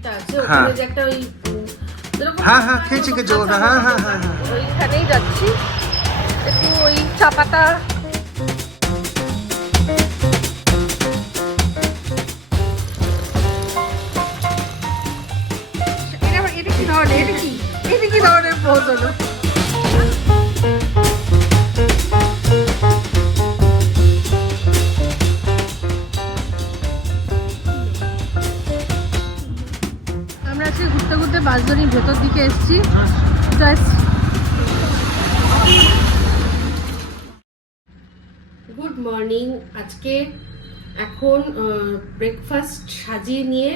মার্কেটটা আছে হ্যাঁ। ওখানে যে একটা ওই হ্যাঁ, হ্যাঁ, খেয়েছি, খেয়েছি, ওটা, হ্যাঁ, হ্যাঁ, হ্যাঁ, হ্যাঁ। ওইখানেই যাচ্ছি। একটু ওই চা পাতা। এটা কি ধরনের? এটা কি? এটা কি ধরনের পোজ আজকে ঘুরতে ঘুরতে বাঁশদড়ির ভেতর দিকে এসেছি। গুড মর্নিং আজকে এখন ব্রেকফাস্ট সাজিয়ে নিয়ে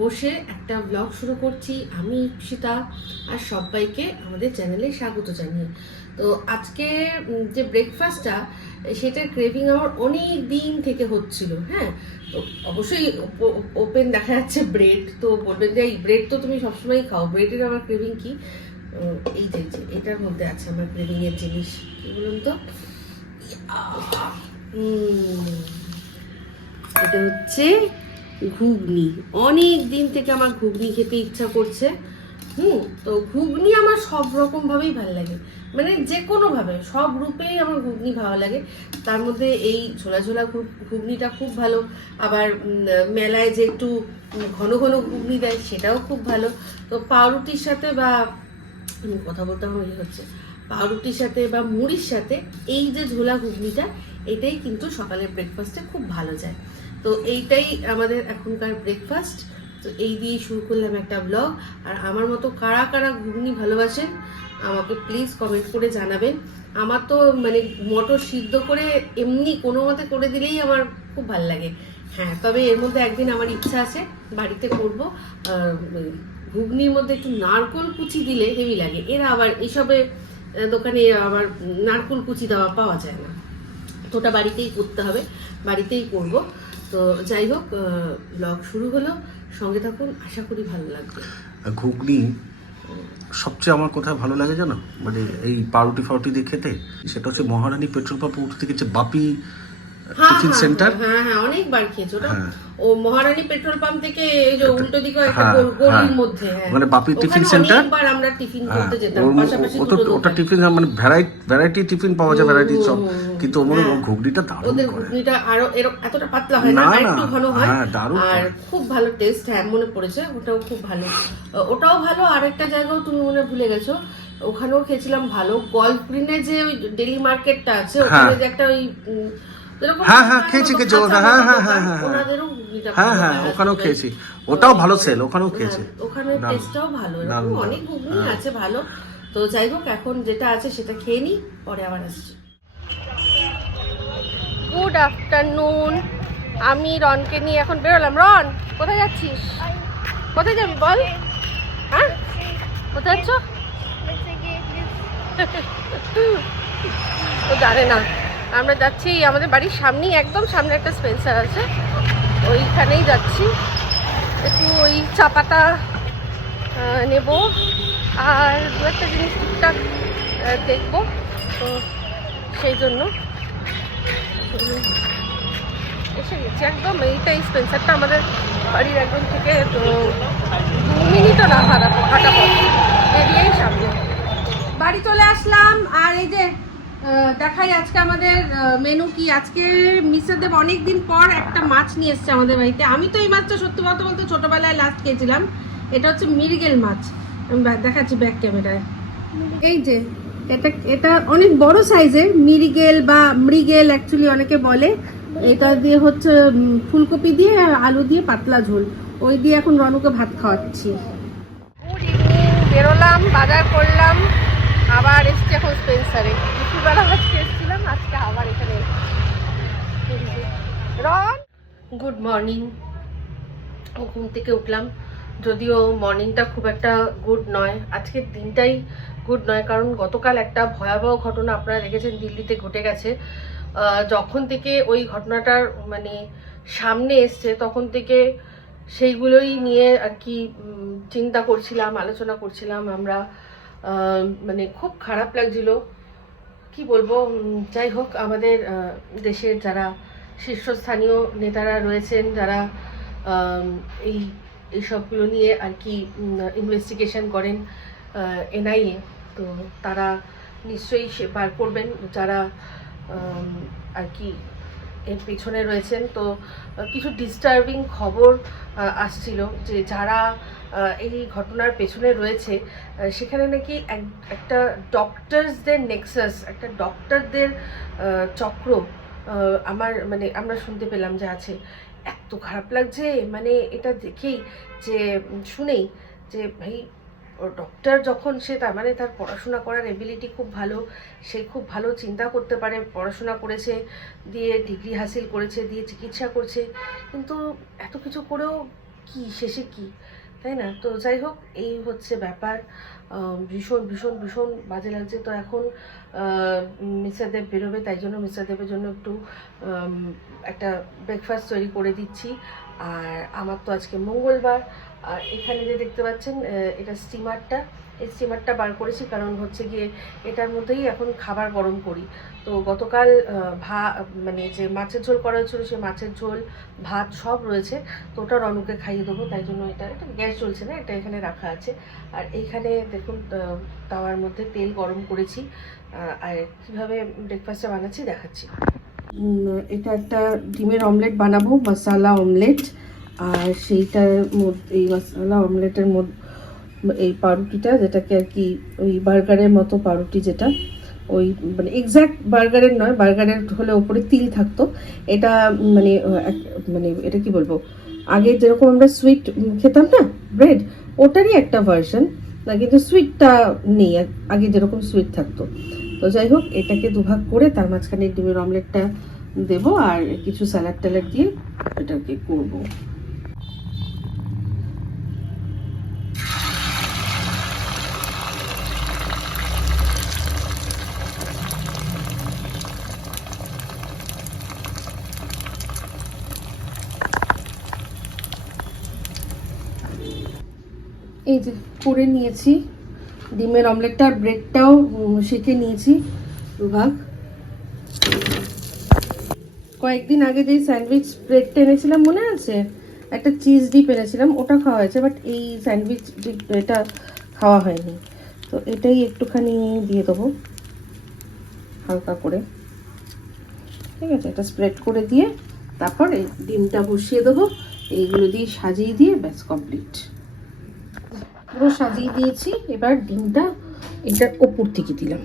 বসে একটা ব্লগ শুরু করছি। আমি ঈপ্সিতা আর সবাইকে আমাদের চ্যানেলে স্বাগত জানিয়ে। তো আজকে যে ব্রেকফাস্টটা সেটার ক্রেভিং আমার অনেক দিন থেকে হচ্ছিল হ্যাঁ? তো অবশ্যই ওপেন দেখা যাচ্ছে ব্রেড তো বলবেন যে এই ব্রেড তো তুমি সবসময় খাও ব্রেডের আমার ক্রেভিং কি? এই যে এটার মধ্যে আছে আমার ক্রেভিং এর জিনিস, কি বলুন তো? এটা হচ্ছে ঘুগনি অনেক দিন থেকে আমার ঘুগনি খেতে ইচ্ছা করছে, হুম? তো ঘুগনি আমার সব রকম ভাবেই ভালো লাগে। মানে যে কোনো ভাবে সব রূপেই আমার ঘুগনি ভালো লাগে। তার মধ্যে এই ঝোলা ঘু- ঘুগনিটা খুব ভালো। আবার মেলায় যে একটু ঘন ঘন ঘুগনি দেয়, সেটাও খুব ভালো। তো পাউরুটির সাথে বা কথা বলতে আমার ইয়ে হচ্ছে। পাউরুটির সাথে বা মুড়ির সাথে এই যে ঝোলা ঘুগনিটা, এটাই কিন্তু সকালের ব্রেকফাস্টে খুব ভালো যায়। তো এইটাই আমাদের এখনকার ব্রেকফাস্ট তো এই দিয়েই শুরু করলাম একটা ব্লগ আর আমার মতো কারা কারা ঘুগনি ভালোবাসেন আমাকে প্লিজ কমেন্ট করে জানাবেন। আমার তো মানে মটর সিদ্ধ করে এমনি কোনো মতে করে দিলেই আমার খুব ভালো লাগে। হ্যাঁ তবে এর মধ্যে একদিন আমার ইচ্ছা আছে, বাড়িতে করব। ঘুগনির মধ্যে একটু নারকোল কুচি দিলে হেভি লাগে। এরা আবার এইসবে দোকানে আবার নারকোল কুচি দেওয়া পাওয়া যায় না। তো ওটা বাড়িতেই করতে হবে, বাড়িতেই করব। তো যাই হোক ব্লগ শুরু হলো। সঙ্গে থাকুন, আশা করি ভালো লাগবে। ঘুগনি সবচেয়ে আমার কোথায় ভালো লাগে জানো? মানে এই পাউরুটি ফাউটি দিয়ে খেতে, সেটা হচ্ছে মহারানী পেট্রোল পাম্প উঠতে গেছে বাপি টিফিন হ্যাঁ, সেন্টার? হ্যাঁ হ্যাঁ অনেকবার খেয়েছো। ওটা হ্যাঁ। ও মহারানী পেট্রোল পাম্প থেকে এই যে উল্টো দিকে একটা হ্যাঁ, গলির হ্যাঁ। মধ্যে হ্যাঁ। মানে বাপি টিফিন সেন্টার? অনেকবার আমরা টিফিন হ্যাঁ করতে যেতাম পাশাপাশি ওটা ওটা টিফিন মানে ভ্যারাইটি ভ্যারাইটি টিফিন পাওয়া যায় ভ্যারাইটি সব কিন্তু হ্যাঁ। ঘুগনিটা দারুণ ওদের ঘুগনিটা আরও এতটা পাতলা হয় না একটু ঘন হয়। হ্যাঁ, আর খুব ভালো টেস্ট হ্যাঁ মনে পড়েছে ওটাও খুব ভালো। ওটাও ভালো আরেকটা জায়গাও তুমি মনে ভুলে গেছো ওখানেও খেয়েছিলাম ভালো। গল্ফ গ্রিনে যে ওই ডেলি মার্কেটটা আছে ওখানে যে একটা ওই হ্যাঁ, হ্যাঁ, খেয়েছি, খেয়েছি, কাঁচা হ্যাঁ, হ্যাঁ, হ্যাঁ, হ্যাঁ, হ্যাঁ। হ্যাঁ হ্যাঁ ওখানেও খেয়েছি। ওটাও ভালো সেল ওখানেও খেয়েছি। হ্যাঁ, ওখানে টেস্টটাও ভালো এরকম অনেক ঘুগনি হ্যাঁ। আছে ভালো। তো যাই হোক এখন যেটা আছে সেটা খেয়ে নি পরে আবার আসছি। গুড আফটারনুন আমি রনকে নিয়ে এখন বেরোলাম। রন কোথায় যাচ্ছিস? কোথায় যাবি বল? হ্যাঁ? কোথায় যাচ্ছ? ও জানে না। আমরা যাচ্ছি আমাদের বাড়ির সামনেই, একদম সামনে একটা স্পেন্সার আছে। ওইখানেই যাচ্ছি। একটু ওই চা পাতা নেব। আর দু একটা জিনিস টুকটাক দেখব। তো সেই জন্য। এসে গেছি। একদম এইটা এই স্পেন্সারটা আমাদের বাড়ির একদম থেকে দু মিনিটও না হাঁটা হাঁটা পথ। এরিয়াই সামনে। বাড়ি চলে আসলাম। আর এই যে দেখাই আজকে আমাদের মেনু কি? আজকে মিস্টার দেব অনেকদিন পর একটা মাছ নিয়ে এসেছে আমাদের বাড়িতে। আমি তো এই মাছটা সত্যি কথা বলতে ছোটবেলায় লাস্ট খেয়েছিলাম। এটা হচ্ছে মিরগেল মাছ। আমি দেখাচ্ছি ব্যাক ক্যামেরায় এই যে, এটা এটা অনেক বড় সাইজের মিরিগেল বা মৃগেল অ্যাকচুয়ালি অনেকে বলে। এটা দিয়ে হচ্ছে ফুলকপি দিয়ে আলু দিয়ে পাতলা ঝোল। ওই দিয়ে এখন রনুকে ভাত খাওয়াচ্ছি। বেরোলাম, বাজার করলাম। আবার এসছি এখন স্পেন্সারে দুপুরবেলা আজকে এসেছিলাম আজকে আবার এখানে এসেছি। রন গুড মর্নিং ঘুম থেকে উঠলাম। যদিও মর্নিংটা খুব একটা গুড নয়। আজকের দিনটাই গুড নয়, কারণ গতকাল একটা ভয়াবহ ঘটনা আপনারা দেখেছেন, দিল্লিতে ঘটে গেছে। যখন থেকে ওই ঘটনাটার মানে সামনে এসছে, তখন থেকে সেইগুলোই নিয়ে আর কি চিন্তা করছিলাম, আলোচনা করছিলাম আমরা। মানে খুব খারাপ লাগছিল। কি বলব? যাই হোক, আমাদের দেশের যারা শীর্ষস্থানীয় নেতারা রয়েছেন যারা এই এইসবগুলো নিয়ে আর কি ইনভেস্টিগেশন করেন এনআইএ। তো তারা নিশ্চয়ই সে বার করবেন, যারা আর কি, এর পেছনে রয়েছেন। তো কিছু ডিস্টার্বিং খবর আসছিল যে যারা এই ঘটনার পেছনে রয়েছে সেখানে নাকি এক- একটা ডক্টরসদের নেক্সাস একটা ডক্টরদের চক্র আমার মানে আমরা শুনতে পেলাম যে আছে। এত খারাপ লাগছে মানে এটা দেখেই যে শুনেই যে, ভাই ডক্টর যখন সে তার মানে তার পড়াশোনা করার এবিলিটি খুব ভালো, সে খুব ভালো চিন্তা করতে পারে, পড়াশোনা করেছে, দিয়ে ডিগ্রি হাসিল করেছে, দিয়ে চিকিৎসা করছে, কিন্তু এত কিছু করেও কি, শেষে কি? তাই না? তো যাই হোক, এই হচ্ছে ব্যাপার। ভীষণ ভীষণ ভীষণ বাজে লাগছে। তো এখন মিস্টার দেব বেরোবে, তাই জন্য মিস্টার দেবের জন্য একটু একটা ব্রেকফাস্ট তৈরি করে দিচ্ছি। আর আমার তো আজকে মঙ্গলবার। আর এখানে যে দেখতে পাচ্ছেন এটা স্টিমারটা স্টিমারটা বার করেছি, কারণ হচ্ছে গিয়ে এটার মধ্যেই এখন খাবার গরম করি। তো গতকাল ভা মানে যে মাছের ঝোল করা হয়েছিল সে মাছের ঝোল, ভাত সব রয়েছে। তো ওটা রনুকে খাইয়ে দেবো, তাই জন্য এটা এটা গ্যাস চলছে না, এটা এখানে রাখা আছে। আর এইখানে দেখুন তাওয়ার মধ্যে তেল গরম করেছি। আর কীভাবে ব্রেকফাস্টটা বানাচ্ছি দেখাচ্ছি। এটা একটা ডিমের অমলেট বানাবো মশালা অমলেট আর সেইটার মধ্যে, এই মশালা অমলেটের মধ্যে এই পাউরুটিটা, যেটাকে আর কি ওই বার্গারের মতো পাউরুটি যেটা, ওই মানে এক্স্যাক্ট বার্গারের নয়, বার্গারের হলে ওপরে তিল থাকতো। এটা মানে মানে এটা কি বলব? আগে যেরকম আমরা সুইট খেতাম না ব্রেড ওটারই একটা ভার্সন না কিন্তু সুইটটা নেই আগে যেরকম সুইট থাকতো। তো যাই হোক, এটাকে দুভাগ করে তার মাঝখানে ডিমের অমলেটটা দেবো, আর কিছু স্যালাড ট্যালাড দিয়ে এটাকে করব। এই যে করে নিয়েছি, ডিমের অমলেটটা ব্রেডটাও সেঁকে নিয়েছি দুভাগ কয়েকদিন আগে যেই স্যান্ডউইচ ব্রেডটা এনেছিলাম, মনে আছে? একটা চিজ ডিপ এনেছিলাম, ওটা খাওয়া হয়েছে বাট এই স্যান্ডউইচ ডিপ এটা খাওয়া হয়নি। তো এটাই একটুখানি দিয়ে দেবো, হালকা করে। ঠিক আছে, এটা স্প্রেড করে দিয়ে তারপর এই ডিমটা বসিয়ে দেবো, এইগুলো দিয়ে সাজিয়ে দিয়ে ব্যাস কমপ্লিট পুরো সাজিয়ে দিয়েছি। এবার ডিমটা এটার ওপর থেকে দিলাম।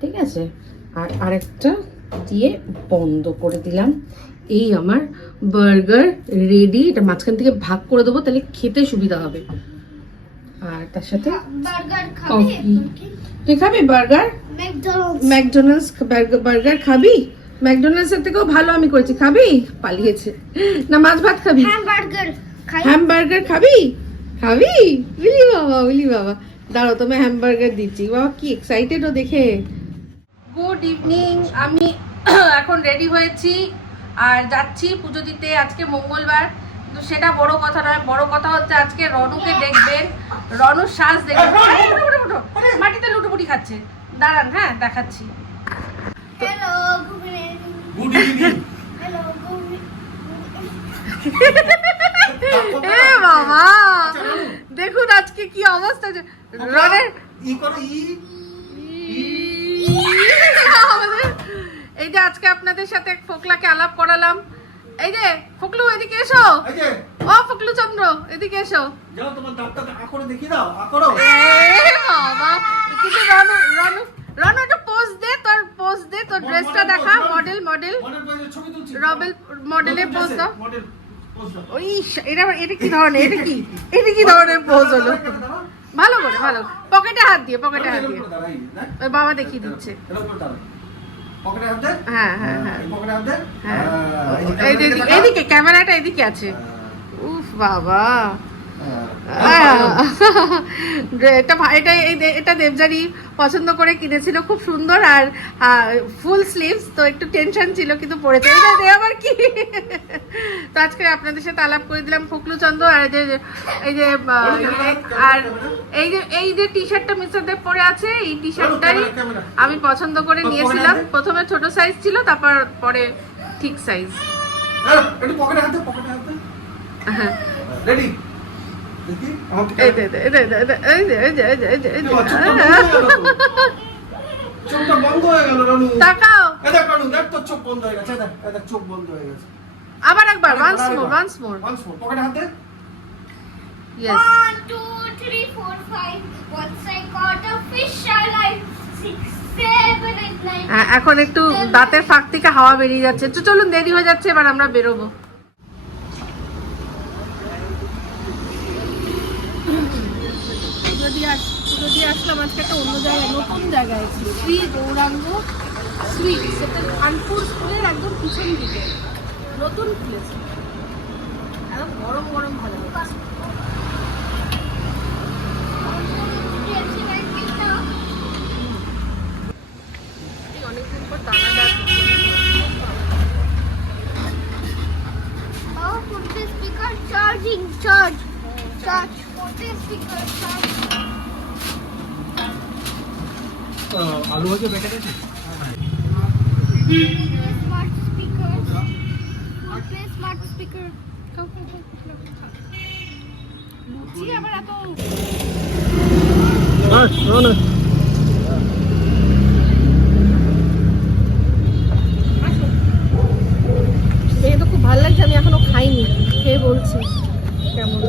ঠিক আছে? আর আরেকটা দিয়ে বন্ধ করে দিলাম। এই আমার বার্গার রেডি। এটা মাঝখান থেকে ভাগ করে দেবো তাহলে খেতে সুবিধা হবে। আর তার সাথে বার্গার কফি। খাবে তুই খাবি বার্গার? ম্যাকডোনাল্ডস। বার্গার খাবি? ম্যাকডোনাল্ডস এর থেকেও ভালো আমি করেছি। খাবি? পালিয়েছে। না মাছ ভাত খাবি? খাই। হ্যামবার্গার খাবি? খাবি? উলি বাবা উলি বাবা। দাঁড়াও তোমায় হ্যামবার্গার দিচ্ছি। বাবা কি এক্সাইটেড ও দেখে। গুড ইভিনিং আমি এখন রেডি হয়েছি আর যাচ্ছি পুজো দিতে আজকে মঙ্গলবার। কিন্তু সেটা বড় কথা নয় বড় কথা হচ্ছে আজকে রনুকে দেখবেন। রনুর শ্বাস দেখবেন। মাটিতে লুটোপুটি খাচ্ছে। দাঁড়ান হ্যাঁ দেখাচ্ছি। বাবা। দেখুন আজকে কি অবস্থা রনের ই করো ই। এই যে আজকে আপনাদের সাথে ফোকলাকে আলাপ করালাম। এই যে ফোকলু এদিকে এসো। ও ফোকলু চন্দ্র এদিকে এসো। যাও তোমার দাঁতটা আ করে দেখি দাও আ করো। এ বাবা কিন্তু রনু রনু রনু একটু পোজ দে তোর পোজ দে তোর ড্রেসটা দেখা মডেল মডেল মডেল ছবি তুলছি। রবেল মডেলের পোজ দাও। মডেল ওই এটা এটা কি ধরনের? এটা কি? এটা কি ধরনের পোজ হলো ভালো করে ভালো পকেটে হাত দিয়ে পকেটে হাত দিয়ে। ওই বাবা দেখিয়ে দিচ্ছে। হ্যাঁ হ্যাঁ হ্যাঁ হাত দে। হ্যাঁ। হ্যাঁ, ক্যামেরাটা এদিকে ক্যামেরাটা এদিকে আছে। উফ বাবা। হ্যাঁ। এটা এটা এই এটা দেবজারি পছন্দ করে কিনেছিল খুব সুন্দর আর ফুল স্লিভস তো একটু টেনশন ছিল কিন্তু পরেছে। এটা দে আবার কি? তো আজকে আপনাদের সাথে আলাপ করে দিলাম ফকলুচন্দ্র আর এই যে এই যে আর এই যে এই যে টি শার্টটা মিস্টার দেব পরে আছে এই টি শার্টটাই আমি পছন্দ করে নিয়েছিলাম। প্রথমে ছোট সাইজ ছিল তারপর পরে ঠিক সাইজ হ্যাঁ, রেডি আবার একবার এখন একটু দাঁতের ফাঁক থেকে হাওয়া বেরিয়ে যাচ্ছে। চলুন দেরি হয়ে যাচ্ছে এবার আমরা বেরোবো। আসলাম আজকে একটা অন্য জায়গায় নতুন জায়গায় আছি শ্রী গৌরাঙ্গ সুইট সেটা কানপুর স্কুলের একদম পিছন দিকে নতুন খুলেছে একদম গরম গরম ভালো Oh, put the speaker charging. Charge. Charge. Speaker charge. আলু ভাজা বেটে গেছে Smart speaker. Put the smart speaker. লুচি আবার এত দেখে তো খুব ভালো লাগছে আমি এখনও খাইনি খেয়ে বলছি কেমন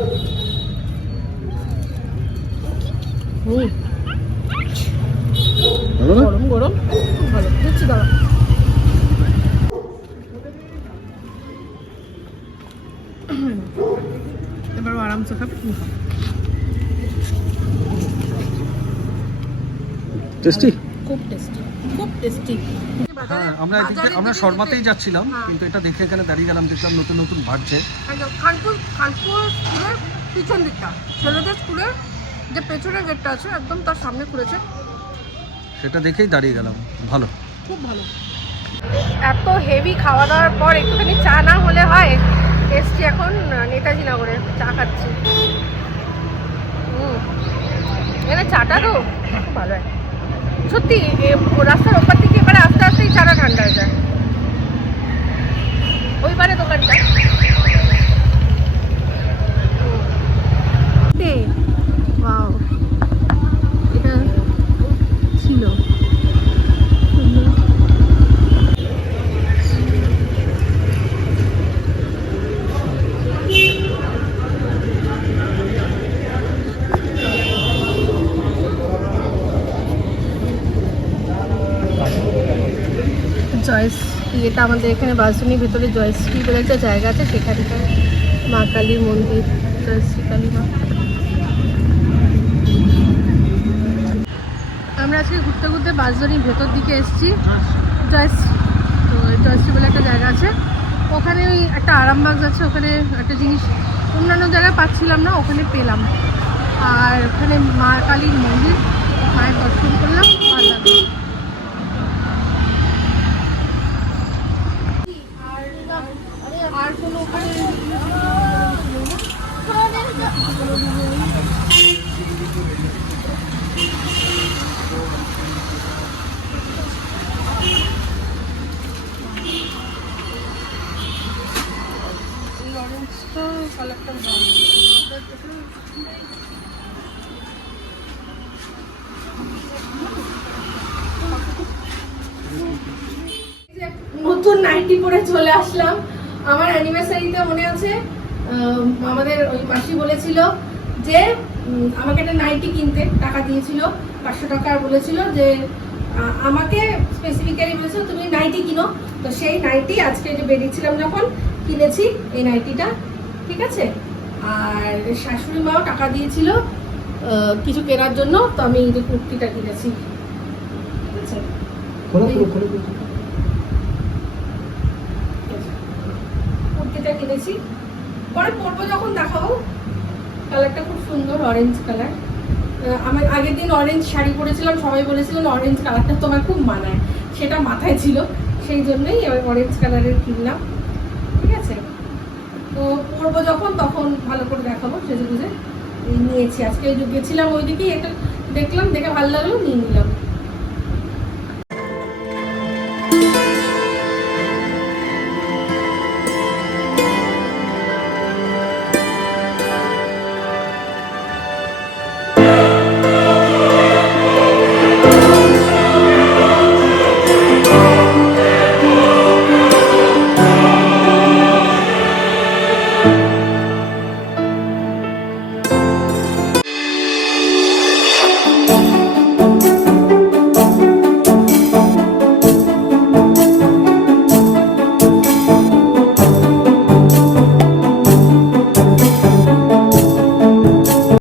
হুম গরম গরম খুব ভালো দিচ্ছি দাঁড়া আরামসে খাবে তুমি খাও টেস্টি? খুব টেস্টি খুব টেস্টি। হ্যাঁ আমরা এদিকে আমরা শর্মাতেই যাচ্ছিলাম কিন্তু এটা দেখে এখানে দাঁড়িয়ে গেলাম দেখলাম নতুন নতুন ভাটছে খানপুর খানপুর স্কুলের পিছন দিকটা। ছেলেদের স্কুলের যে পেছনের গেটটা আছে একদম তার সামনে খুলেছে। সেটা দেখেই দাঁড়িয়ে গেলাম। ভালো। খুব ভালো। এত হেভি খাওয়া দাওয়ার পর একটুখানি চা না হলে হয়? এসছি এখন নেতাজি নগরে, চা খাচ্ছি। চাটা তো ভালো হয়। সত্যি রাস্তার ওপার থেকে এবারে আস্তে আস্তেই চাটা ঠান্ডা যায়। ওইবারে দোকানটা। এটা ছিল সুন্দর জয়স এটা আমাদের এখানে বাসুনির ভেতরে জয়শ্রী বলে একটা জায়গা আছে সেখানকার মা কালী মন্দির জয়শ্রী কালী মা। আমরা আজকে ঘুরতে ঘুরতে বাসজনির ভেতর দিকে এসেছি জয়শ্রী তো জয়শ্রী বলে একটা জায়গা আছে। ওখানে ওই একটা আরামবাগ আছে, ওখানে একটা জিনিস অন্যান্য জায়গায় পাচ্ছিলাম না, ওখানে পেলাম। আর ওখানে মা কালীর মন্দির, মায়ের দর্শন করলাম ভালো লাগল আর কোনো ওখানে এই অরেঞ্জটা কালারটা ভালো নতুন নাইটি পরে চলে আসলাম। আমার অ্যানিভার্সারিতে মনে আছে আমাদের ওই মাসি বলেছিল যে আমাকে একটা নাইটি কিনতে টাকা দিয়েছিল, পাঁচশো টাকা বলেছিল যে আমাকে স্পেসিফিক্যালি বলেছিল, তুমি নাইটি কিনো। তো সেই নাইটি আজকে যে বেরিয়েছিলাম যখন, কিনেছি এই নাইটিটা ঠিক আছে? আর শাশুড়ি মাও টাকা দিয়েছিল কিছু কেনার জন্য, তো আমি এই যে কুর্তিটা কিনেছি। ঠিক আছে? কুর্তিটা কিনেছি। পরে পরবো যখন দেখাবো। কালারটা খুব সুন্দর অরেঞ্জ কালার আমার আগের দিন অরেঞ্জ শাড়ি পরেছিলাম, সবাই বলেছিলেন অরেঞ্জ কালারটা তোমার খুব মানায়। সেটা মাথায় ছিল। সেই জন্যই এবার অরেঞ্জ কালারের কিনলাম। ঠিক আছে? তো পরবো যখন, তখন ভালো করে দেখাবো সেজে বুঝে নিয়েছি। আজকে গেছিলাম ওইদিকেই একটা দেখলাম, দেখে ভালো লাগল, নিয়ে নিলাম।